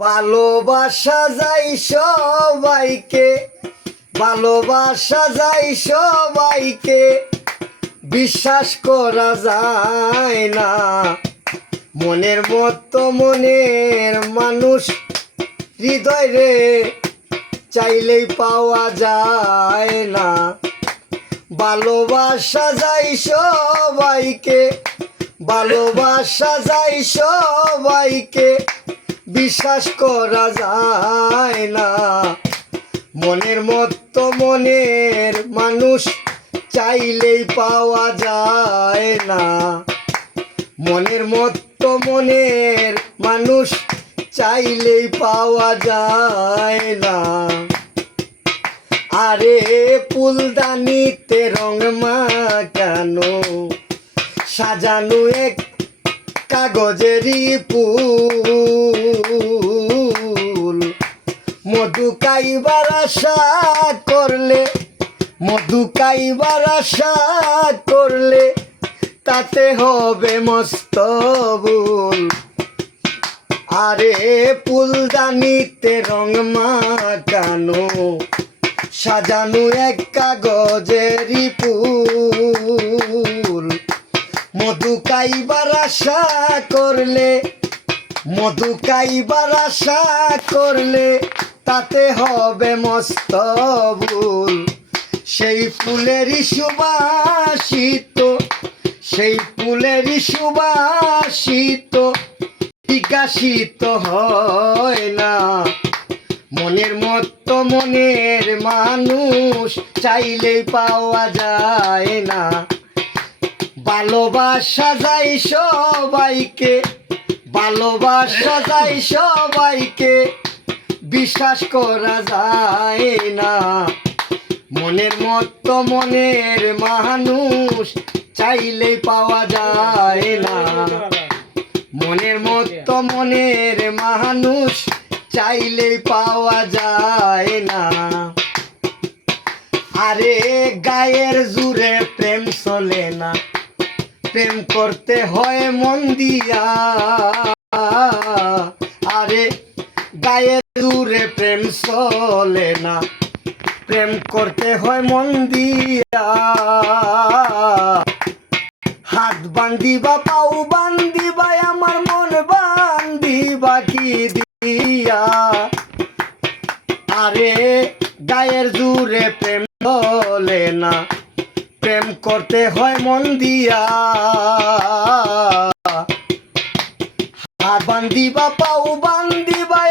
ভালোবাসা যায় সবাইকে, ভালোবাসা যায় সবাইকে, বিশ্বাস করা যায় না। মনের মতো মনের মানুষ হৃদয় রে চাইলেই পাওয়া যায় না। ভালোবাসা যায় সবাইকে, ভালোবাসা যায় সবাইকে, বিশ্বাস করা যায় না। মনের মতো মনের মানুষ চাইলেই পাওয়া যায় না। মনের মতো মনের মানুষ চাইলেই পাওয়া যায় না। আরে ফুলদানিতে রং মাখানো সাজানো এক কাগজেরই ফুল, মধু খাইবার আশা করলে, মধু খাইবার আশা করলে তাতে হবে মস্ত ভুল। আরে ফুলদানিতে রং মাখানো সাজানো এক কাগজেরই ফুল, মধু খাইবার আশা করলে, মধু খাইবার আশা করলে তাতে হবে মস্ত ভুল। সেই ফুলেরই সুবাসিত, সেই ফুলেরই সুবাসিত বিকাশিত হয় না। মনের মতো মনের মানুষ চাইলেই পাওয়া যায় না। ভালোবাসা যায় সবাইকে, ভালোবাসা যায় সবাইকে, বিশ্বাস করা যায় না। মনের মতো মনের মানুষ চাইলেই পাওয়া যায় না। মনের মতো মনের মানুষ চাইলেই পাওয়া যায় না। আরে গায়ের জুড়ে প্রেম চলে না, প্রেম করতে হয় মন দিয়া। আরে গায়ের জুড়ে প্রেম চলে না, প্রেম করতে হয় মন দিয়া। হাত বান্ধিবা পাও বান্ধিবা আমার মন বান্ধিবা কি দিয়া। আরে গায়ের জুড়ে প্রেম চলে না, প্রেম করতে হয় মন দিয়া। হাত বান্ধিবা পাও বান্ধিবা